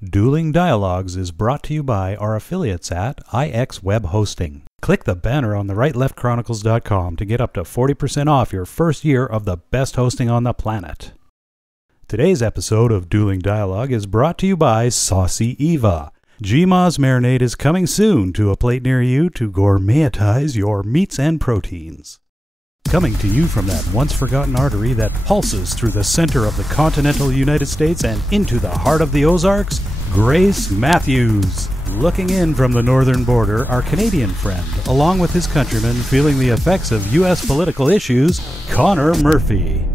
Dueling Dialogues is brought to you by our affiliates at IX Web Hosting. Click the banner on the rightleftchronicles.com to get up to 40% off your first year of the best hosting on the planet. Today's episode of Dueling Dialogue is brought to you by Saucy Eva. GMA's Marinade is coming soon to a plate near you to gourmetize your meats and proteins. Coming to you from that once-forgotten artery that pulses through the center of the continental United States and into the heart of the Ozarks, Grace Matthews. Looking in from the northern border, our Canadian friend, along with his countrymen feeling the effects of U.S. political issues, Connor Murphy.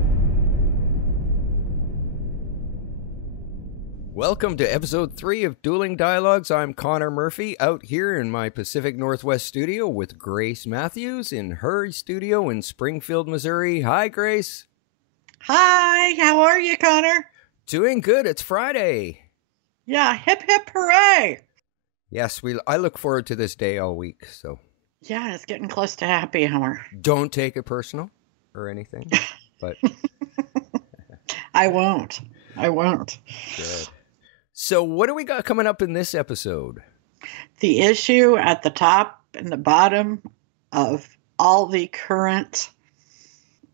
Welcome to episode 3 of Dueling Dialogues. I'm Connor Murphy, out here in my Pacific Northwest studio with Grace Matthews in her studio in Springfield, Missouri. Hi, Grace. Hi, how are you, Connor? Doing good. It's Friday. Yeah, hip hip hooray. Yes, I look forward to this day all week. So yeah, it's getting close to happy hour. Don't take it personal or anything, but I won't. Good. So what do we got coming up in this episode? The issue at the top and the bottom of all the current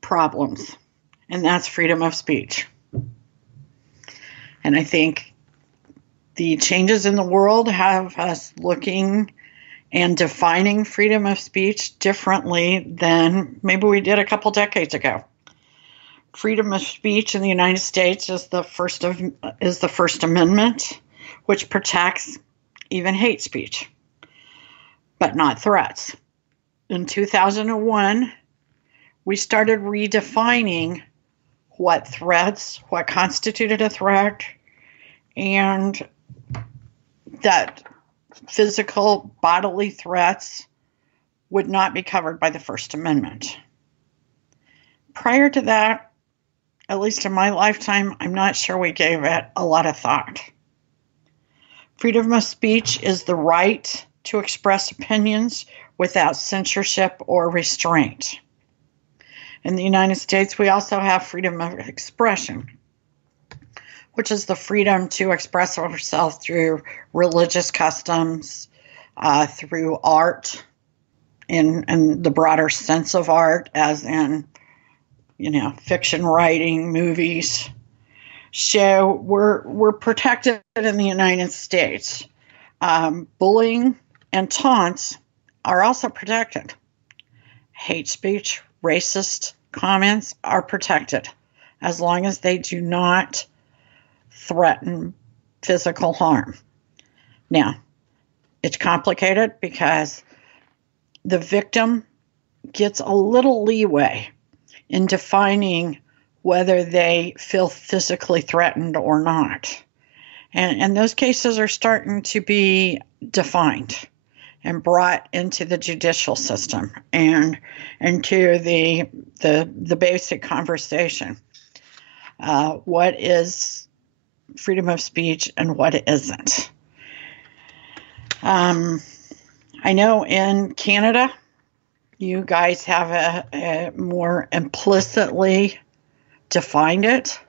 problems, and that's freedom of speech. And I think the changes in the world have us looking and defining freedom of speech differently than maybe we did a couple decades ago. Freedom of speech in the United States is the First Amendment, which protects even hate speech, but not threats. In 2001, we started redefining what constituted a threat, and that physical bodily threats would not be covered by the First Amendment. Prior to that, at least in my lifetime, I'm not sure we gave it a lot of thought. Freedom of speech is the right to express opinions without censorship or restraint. In the United States, we also have freedom of expression, which is the freedom to express ourselves through religious customs, through art, in the broader sense of art, as in fiction writing, movies. So we're protected in the United States. Bullying and taunts are also protected. Hate speech, racist comments are protected as long as they do not threaten physical harm. Now, it's complicated because the victim gets a little leeway in defining whether they feel physically threatened or not. And those cases are starting to be defined and brought into the judicial system and into the basic conversation. What is freedom of speech and what isn't? I know in Canada, you guys have a more implicitly defined it.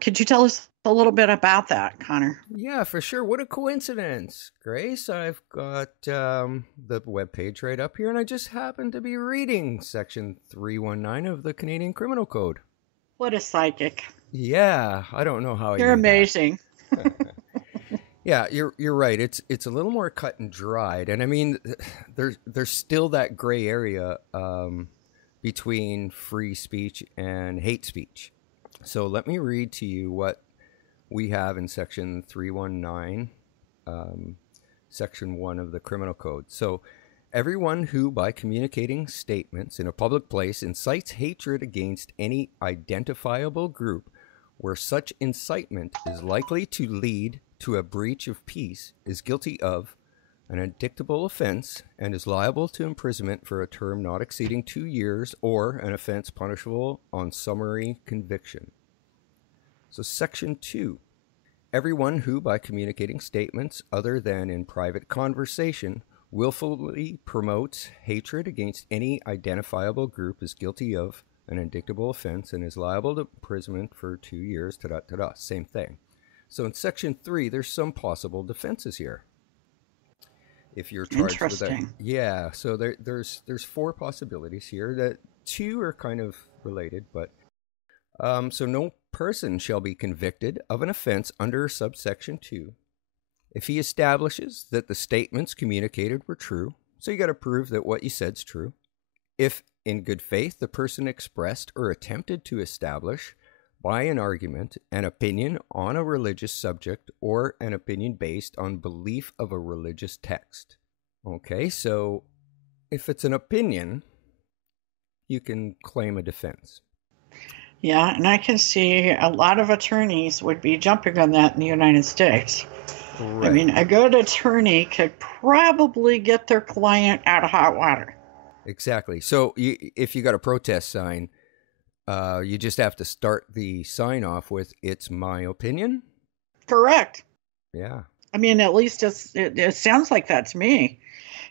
Could you tell us a little bit about that, Connor? Yeah, for sure. What a coincidence, Grace. I've got the webpage right up here, and I just happened to be reading Section 319 of the Canadian Criminal Code. What a psychic. Yeah, I don't know how You're amazing. Yeah, you're right. It's a little more cut and dried, and I mean, there's still that gray area between free speech and hate speech. So let me read to you what we have in Section 319, Section 1 of the Criminal Code. So, everyone who, by communicating statements in a public place, incites hatred against any identifiable group where such incitement is likely to lead to a breach of peace is guilty of an indictable offense and is liable to imprisonment for a term not exceeding 2 years or an offense punishable on summary conviction. So Section 2. Everyone who, by communicating statements other than in private conversation, willfully promotes hatred against any identifiable group is guilty of an indictable offense and is liable to imprisonment for 2 years. Same thing. So in Section 3, there's some possible defenses here. If you're charged with that. Interesting. Yeah, so there's 4 possibilities here. That 2 are kind of related, but so no person shall be convicted of an offense under subsection 2 if he establishes that the statements communicated were true. So you got to prove that what you said's true. If in good faith the person expressed or attempted to establish by an argument an opinion on a religious subject or an opinion based on belief of a religious text. Okay, so if it's an opinion, you can claim a defense. Yeah, and I can see a lot of attorneys would be jumping on that in the United States. Right. I mean, a good attorney could probably get their client out of hot water. Exactly. So if you got a protest sign, you just have to start the sign off with, "It's my opinion." Correct. Yeah. I mean, at least it sounds like that to me.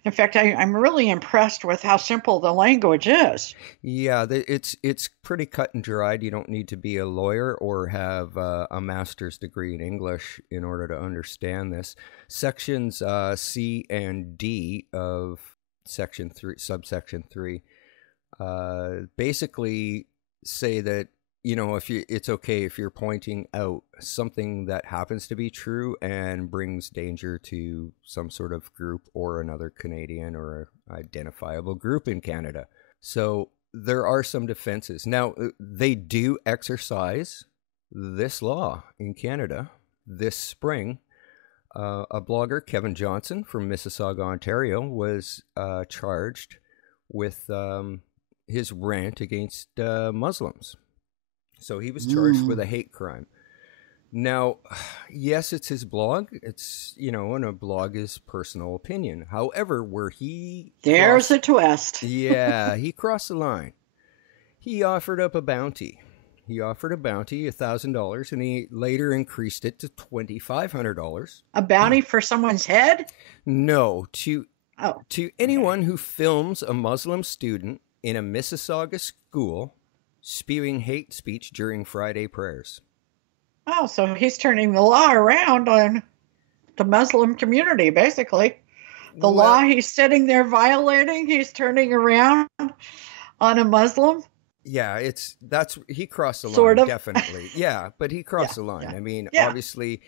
In fact, I'm really impressed with how simple the language is. Yeah, it's pretty cut and dried. You don't need to be a lawyer or have a master's degree in English in order to understand this. Sections C and D of Section 3, subsection 3, basically say that, it's okay if you're pointing out something that happens to be true and brings danger to some sort of group or another Canadian or identifiable group in Canada. So there are some defenses. Now, they do exercise this law in Canada this spring. A blogger, Kevin Johnson from Mississauga, Ontario, was charged with his rant against Muslims. So he was charged with a hate crime. Now, yes, it's his blog. It's, and a blog is personal opinion. However, where he... There's a twist. Yeah, he crossed the line. He offered up a bounty. He offered a bounty, $1,000, and he later increased it to $2,500. A bounty for someone's head? No, to anyone who films a Muslim student in a Mississauga school spewing hate speech during Friday prayers. Oh, so he's turning the law around on the Muslim community, basically. The law he's sitting there violating, he's turning around on a Muslim. Yeah, he crossed the line, sort of. Definitely. Yeah, but he crossed the line. Yeah. I mean, Yeah. obviously,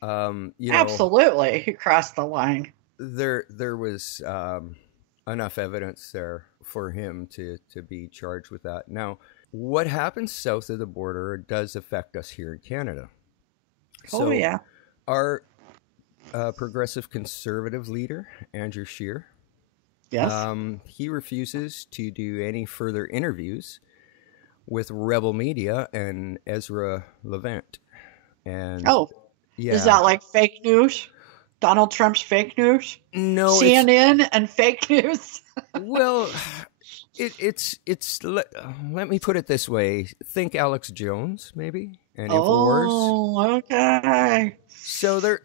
absolutely, he crossed the line. There was enough evidence there for him to be charged with that. Now, what happens south of the border does affect us here in Canada. So our progressive conservative leader, Andrew Scheer, he refuses to do any further interviews with Rebel Media and Ezra Levant. And is that like fake news? Donald Trump's fake news? No, CNN and fake news? Well, it's let me put it this way. Think Alex Jones, maybe, and InfoWars. Oh, okay. So they're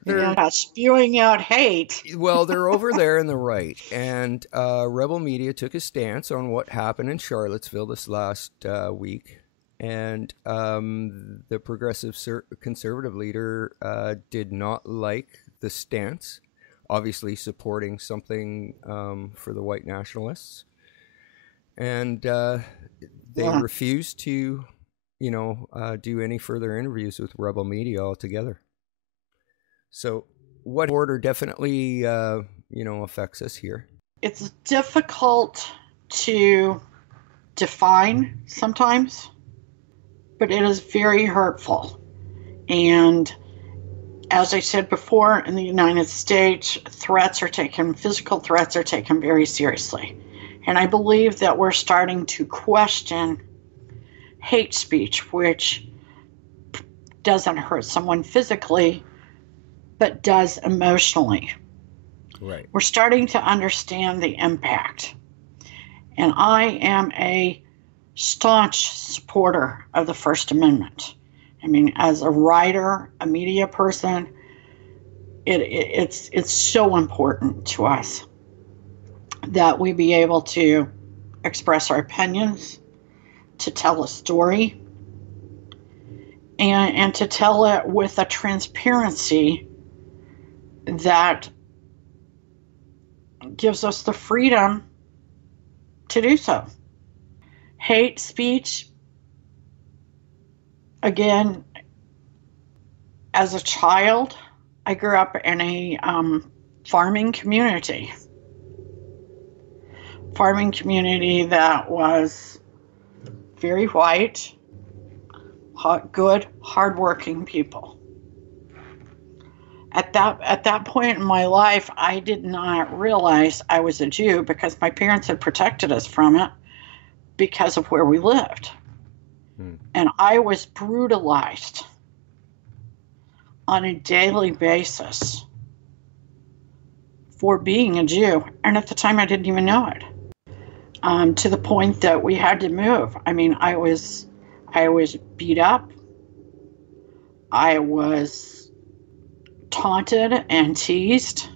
spewing out hate. Well, they're over there in the right, and Rebel Media took a stance on what happened in Charlottesville this last week, and the progressive conservative leader did not like the stance, obviously supporting something for the white nationalists. And they refused to, do any further interviews with Rebel Media altogether. So what order definitely, affects us here. It's difficult to define sometimes, but it is very hurtful. And as I said before, in the United States, physical threats are taken very seriously. And I believe that we're starting to question hate speech, which doesn't hurt someone physically, but does emotionally. Right. We're starting to understand the impact. And I am a staunch supporter of the First Amendment. I mean, as a writer, a media person, it's so important to us that we be able to express our opinions, to tell a story, and to tell it with a transparency that gives us the freedom to do so. Hate speech, again, as a child, I grew up in a farming community. Farming community that was very white, good, hardworking people. At that point in my life, I did not realize I was a Jew because my parents had protected us from it because of where we lived. And I was brutalized on a daily basis for being a Jew. And at the time, I didn't even know it. To the point that we had to move. I mean, I was beat up. I was taunted and teased.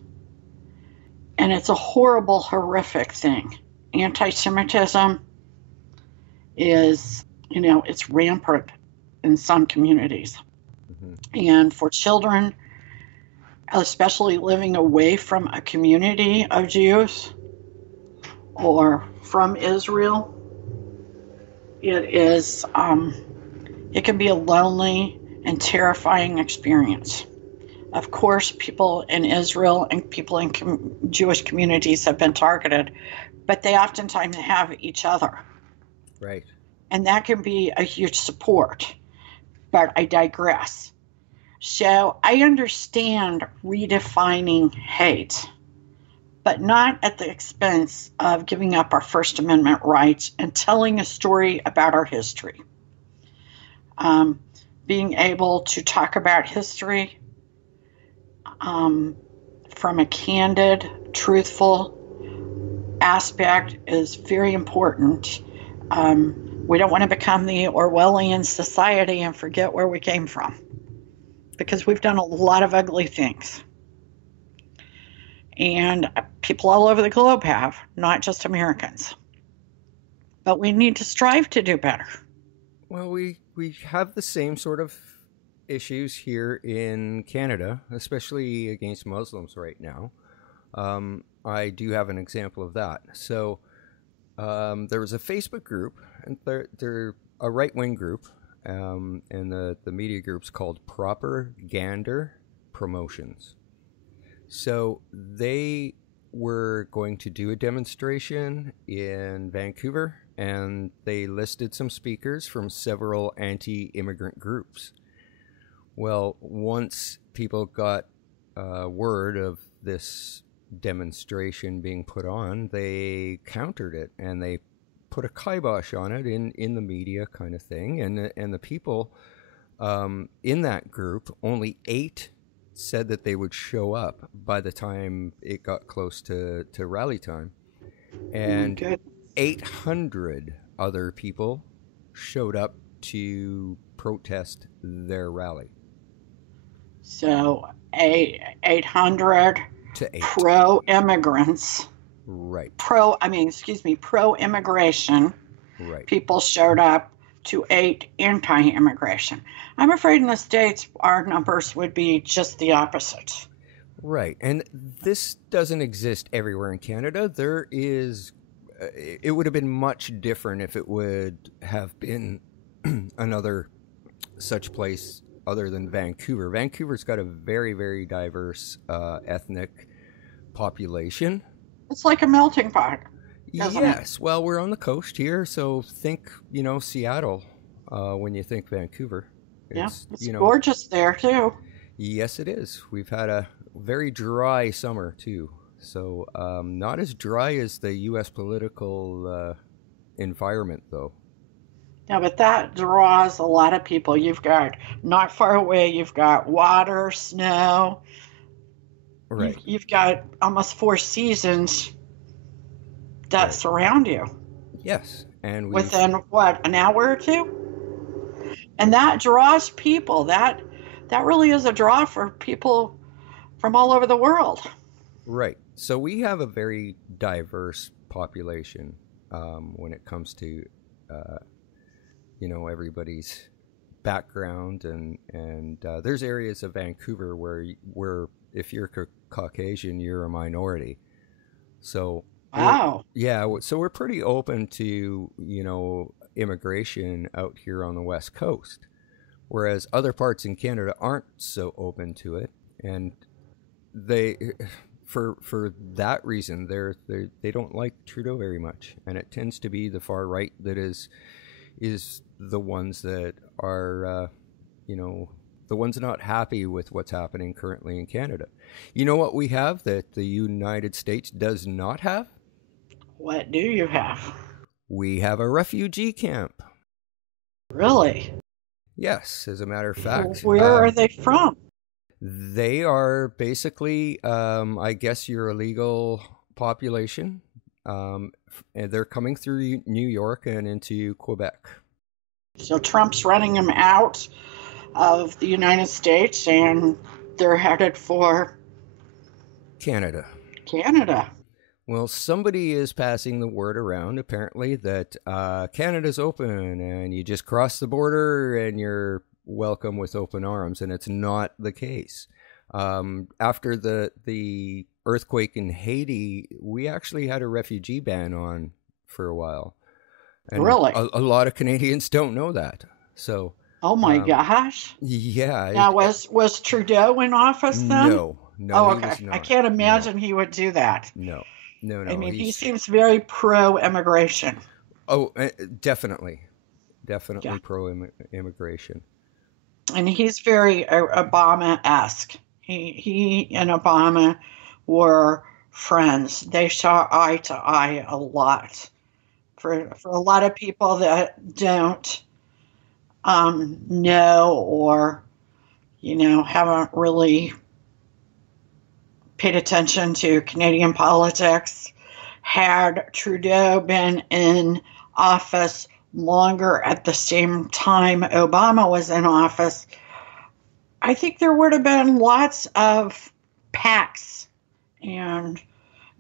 And it's a horrible, horrific thing. Anti-Semitism is, it's rampant in some communities. And for children, especially living away from a community of Jews or from Israel, it can be a lonely and terrifying experience. Of course, people in Israel and people in Jewish communities have been targeted, but they oftentimes have each other. Right. And that can be a huge support. But I digress. So I understand redefining hate, but not at the expense of giving up our First Amendment rights and telling a story about our history. Being able to talk about history from a candid, truthful aspect is very important. We don't want to become the Orwellian society and forget where we came from, because we've done a lot of ugly things. And people all over the globe have, not just Americans. But we need to strive to do better. Well, we have the same sort of issues here in Canada, especially against Muslims right now. I do have an example of that. So there was a Facebook group, and they're a right-wing group, and the media group's called Propagander Promotions. So they were going to do a demonstration in Vancouver, and they listed some speakers from several anti-immigrant groups. Well, once people got word of this demonstration being put on, they countered it, and they put a kibosh on it in the media kind of thing. And the people in that group, only 8 said that they would show up by the time it got close to rally time. And 800 other people showed up to protest their rally. So 800 to 8 pro-immigrants, right? Pro-immigration, right? People showed up to 8 anti-immigration. I'm afraid in the States our numbers would be just the opposite. Right, and this doesn't exist everywhere in Canada. There is. It would have been much different if it would have been another such place other than Vancouver. Vancouver's got a very, very diverse ethnic population. It's like a melting pot. Yes. Well, we're on the coast here, so think, Seattle when you think Vancouver. It's gorgeous there, too. Yes, it is. We've had a very dry summer, too. So not as dry as the U.S. political environment, though. Yeah, but that draws a lot of people. You've got, not far away, you've got water, snow. Right. You've got almost 4 seasons that surround you. Yes. And within, an hour or 2? And that draws people. That really is a draw for people from all over the world. Right. So we have a very diverse population when it comes to everybody's background, and there's areas of Vancouver where if you're Caucasian, you're a minority. So Wow. so we're pretty open to immigration out here on the West Coast, whereas other parts in Canada aren't so open to it, and they for that reason they don't like Trudeau very much, and it tends to be the far right that is the ones that are the ones not happy with what's happening currently in Canada. You know what we have that the United States does not have? What do you have? We have a refugee camp. Really? Yes, as a matter of fact. Where are they from? They are basically, I guess, your illegal population. And they're coming through New York and into Quebec. So Trump's running them out of the United States, and they're headed for Canada. Canada. Well, somebody is passing the word around, apparently, that Canada's open and you just cross the border and you're welcome with open arms, and it's not the case. After the earthquake in Haiti, we actually had a refugee ban on for a while. And really? A lot of Canadians don't know that. So. Oh my gosh. Yeah. Now, was Trudeau in office then? No. Oh, okay. I can't imagine he would do that. No. I mean, he seems very pro-immigration. Oh, definitely. Definitely pro-immigration. And he's very Obama-esque. He and Obama were friends. They saw eye to eye a lot. For a lot of people that don't know or, haven't really paid attention to Canadian politics, had Trudeau been in office longer at the same time Obama was in office, I think there would have been lots of pacts and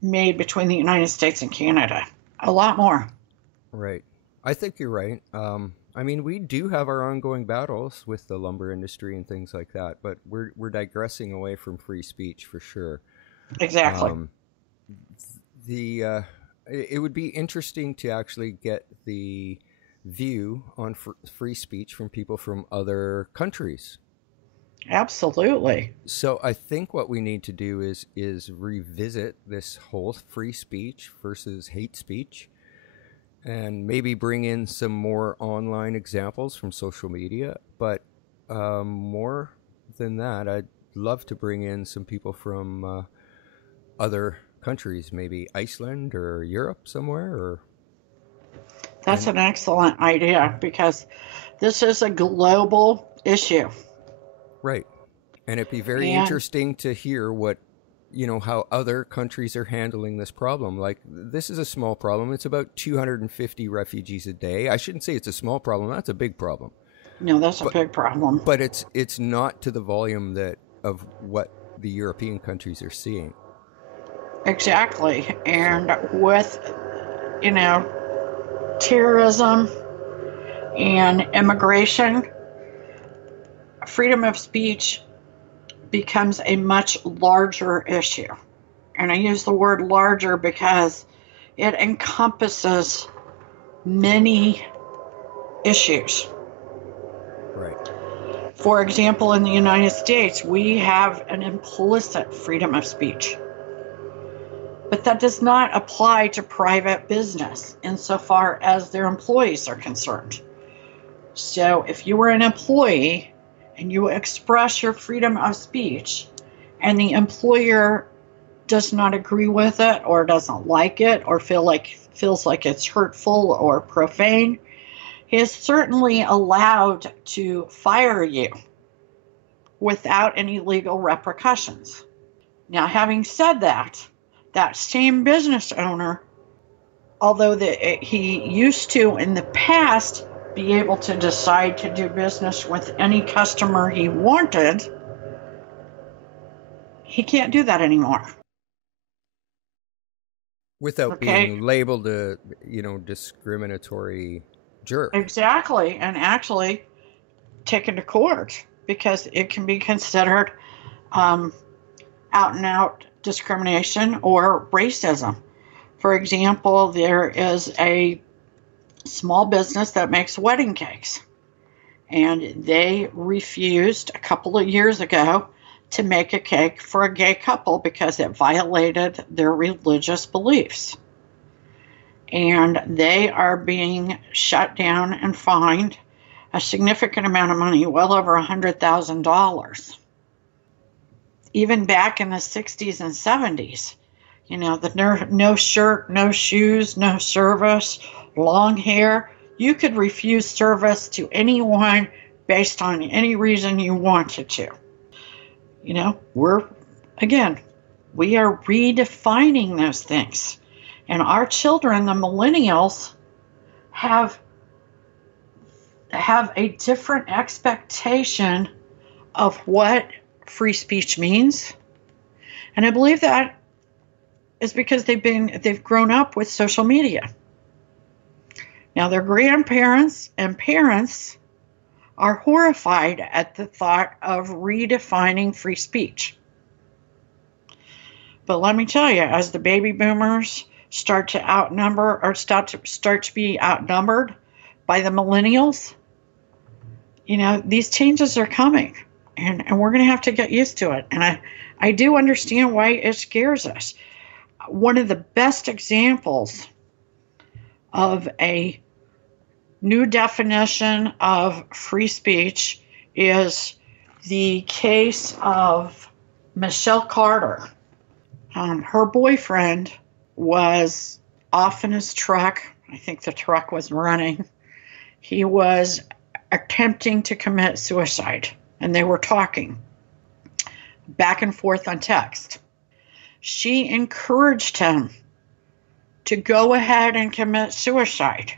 made between the United States and Canada. A lot more. Right. I think you're right. I mean, we do have our ongoing battles with the lumber industry and things like that, but we're digressing away from free speech for sure. Exactly. It would be interesting to actually get the view on free speech from people from other countries. Absolutely. So I think what we need to do is revisit this whole free speech versus hate speech, and maybe bring in some more online examples from social media. But more than that, I'd love to bring in some people from other countries, maybe Iceland or Europe somewhere. That's an excellent idea, because this is a global issue. Right. And it'd be very interesting to hear what, how other countries are handling this problem. Like, this is a small problem. It's about 250 refugees a day. I shouldn't say it's a small problem. That's a big problem. No, that's a big problem. But it's not to the volume of what the European countries are seeing. Exactly. And with, terrorism and immigration, freedom of speech becomes a much larger issue. And I use the word larger because it encompasses many issues. Right. For example, in the United States, we have an implicit freedom of speech. But that does not apply to private business insofar as their employees are concerned. So if you were an employee and you express your freedom of speech and the employer does not agree with it or doesn't like it or feels like it's hurtful or profane, he is certainly allowed to fire you without any legal repercussions. Now, having said that, that same business owner, although he used to in the past be able to decide to do business with any customer he wanted, he can't do that anymore. Without being labeled a, discriminatory jerk. Exactly. And actually, taken to court because it can be considered out and out discrimination or racism. For example, there is a small business that makes wedding cakes, and they refused a couple of years ago to make a cake for a gay couple because it violated their religious beliefs. And they are being shut down and fined a significant amount of money, well over $100,000. Even back in the 60s and 70s, the no shirt, no shoes, no service, long hair. You could refuse service to anyone based on any reason you wanted to. We are redefining those things. And our children, the millennials, have a different expectation of what free speech means. And I believe that is because they've grown up with social media. Now, their grandparents and parents are horrified at the thought of redefining free speech. But let me tell you, as the baby boomers start to be outnumbered by the millennials, these changes are coming, and we're going to have to get used to it. And I do understand why it scares us. One of the best examples of a new definition of free speech is the case of Michelle Carter. Her boyfriend was off in his truck. I think the truck was running. He was attempting to commit suicide, and they were talking back and forth on text. She encouraged him to go ahead and commit suicide.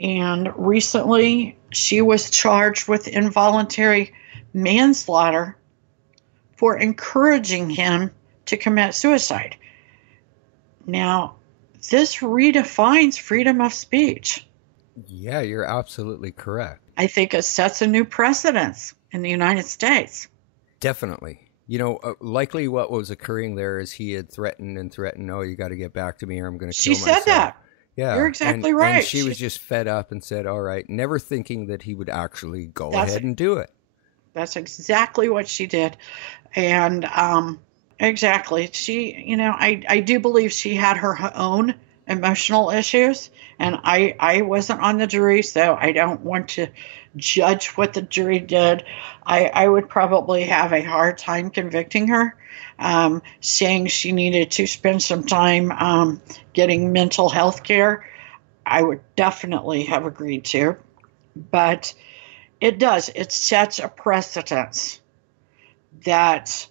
And recently, she was charged with involuntary manslaughter for encouraging him to commit suicide. Now, this redefines freedom of speech. Yeah, you're absolutely correct. I think it sets a new precedence in the United States. Definitely. Likely what was occurring there is he had threatened, oh, you got to get back to me or I'm going to kill myself. She said that. Yeah. You're exactly right. And she was just fed up and said, all right, never thinking that he would actually go ahead and do it. That's exactly what she did. And exactly. She, I do believe she had her own emotional issues. And I wasn't on the jury, so I don't want to judge what the jury did. I would probably have a hard time convicting her, saying she needed to spend some time getting mental health care. I would definitely have agreed to. But it sets a precedence that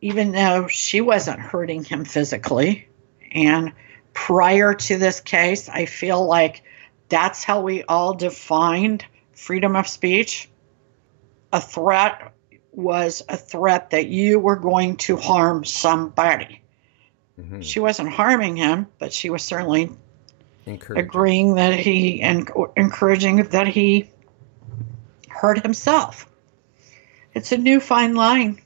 even though she wasn't hurting him physically, and prior to this case, I feel like that's how we all defined freedom of speech. A threat was a threat that you were going to harm somebody. Mm-hmm. She wasn't harming him, but she was certainly agreeing that encouraging that he hurt himself. It's a new fine line.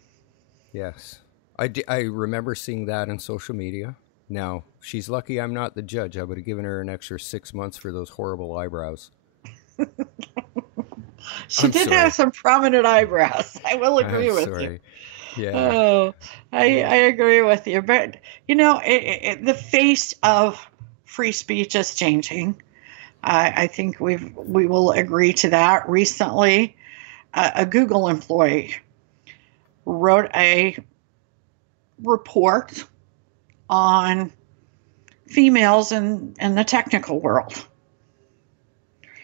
Yes. I remember seeing that in social media. Now, she's lucky I'm not the judge. I would have given her an extra 6 months for those horrible eyebrows. She did have some prominent eyebrows. I will agree with you. Yeah. Oh, I agree with you. But, the face of free speech is changing. I think we will agree to that. Recently, a Google employee wrote a report on females in the technical world.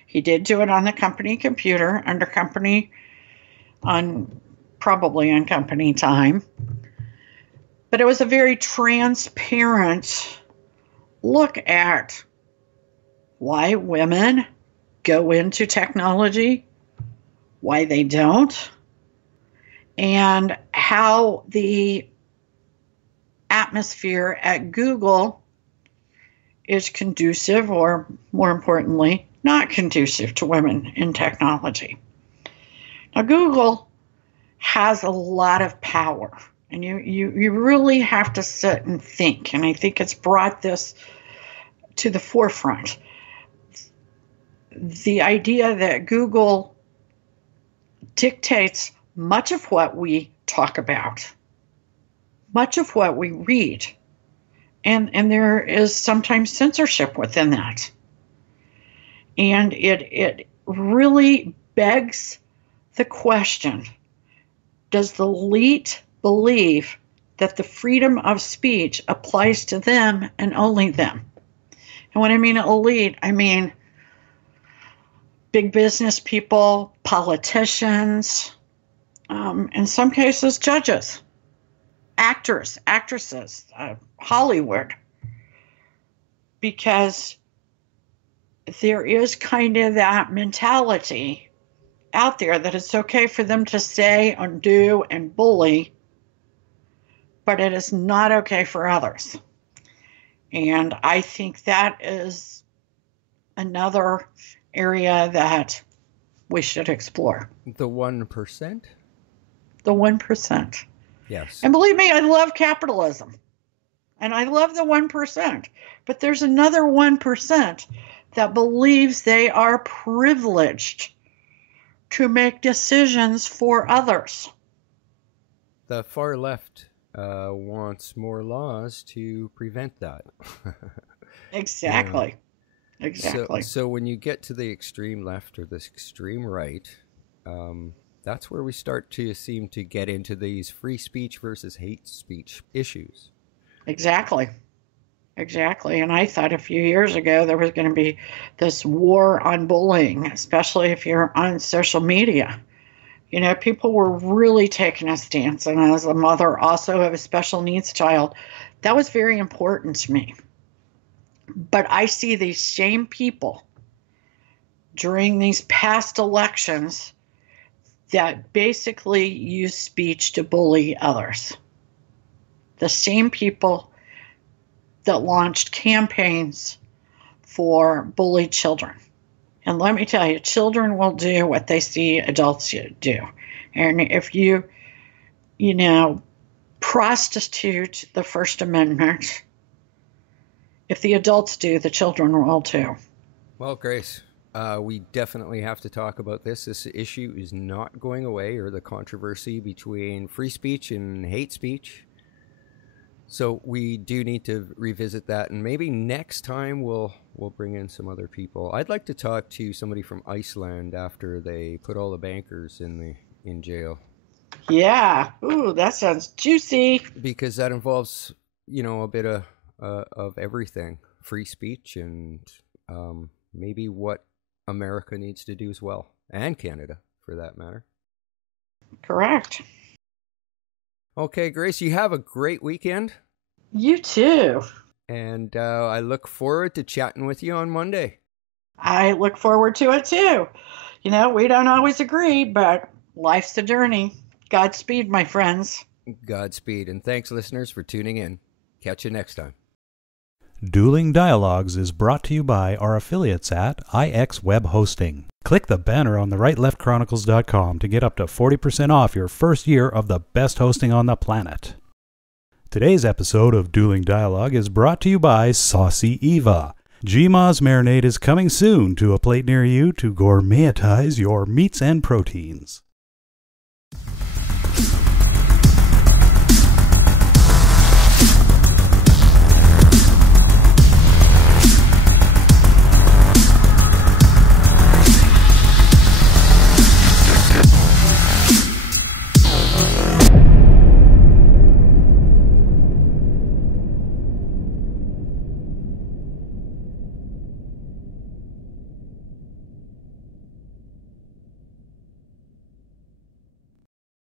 He did do it on the company computer, probably on company time. But it was a very transparent look at why women go into technology, why they don't, and how the atmosphere at Google is conducive, or more importantly, not conducive to women in technology. Now, Google has a lot of power, and you really have to sit and think. And I think it's brought this to the forefront. The idea that Google dictates much of what we talk about, much of what we read, and there is sometimes censorship within that. And it really begs the question, does the elite believe that the freedom of speech applies to them and only them? And when I mean elite, I mean big business people, politicians, in some cases, judges, actors, actresses, Hollywood. Because there is kind of that mentality out there that it's okay for them to say and do and bully, but it is not okay for others. And I think that is another area that we should explore. The 1%? The 1%. Yes. And believe me, I love capitalism. And I love the 1%. But there's another 1% that believes they are privileged to make decisions for others. The far left wants more laws to prevent that. Exactly. Yeah. Exactly. So when you get to the extreme left or the extreme right, that's where we start to seem to get into these free speech versus hate speech issues. Exactly. Exactly. And I thought a few years ago there was going to be this war on bullying, especially if you're on social media. You know, people were really taking a stance. And as a mother also of a special needs child, that was very important to me. But I see these same people during these past elections that basically use speech to bully others. The same people that launched campaigns for bullied children. And let me tell you, children will do what they see adults do. And if you prostitute the First Amendment, if the adults do, the children will too. Well, Grace, we definitely have to talk about this. This issue is not going away, or the controversy between free speech and hate speech. So we do need to revisit that, and maybe next time we'll bring in some other people. I'd like to talk to somebody from Iceland after they put all the bankers in jail. Yeah, ooh, that sounds juicy. Because that involves, a bit of everything, free speech, and maybe what America needs to do as well, and Canada for that matter. Correct. Okay, Grace, you have a great weekend. You too. And I look forward to chatting with you on Monday. I look forward to it too. We don't always agree, but life's a journey. Godspeed, my friends. Godspeed, and thanks, listeners, for tuning in. Catch you next time. Dueling Dialogues is brought to you by our affiliates at IX Web Hosting. Click the banner on the right, leftchronicles.com to get up to 40% off your first year of the best hosting on the planet. Today's episode of Dueling Dialogue is brought to you by Saucy Eva. GMA's marinade is coming soon to a plate near you to gourmetize your meats and proteins.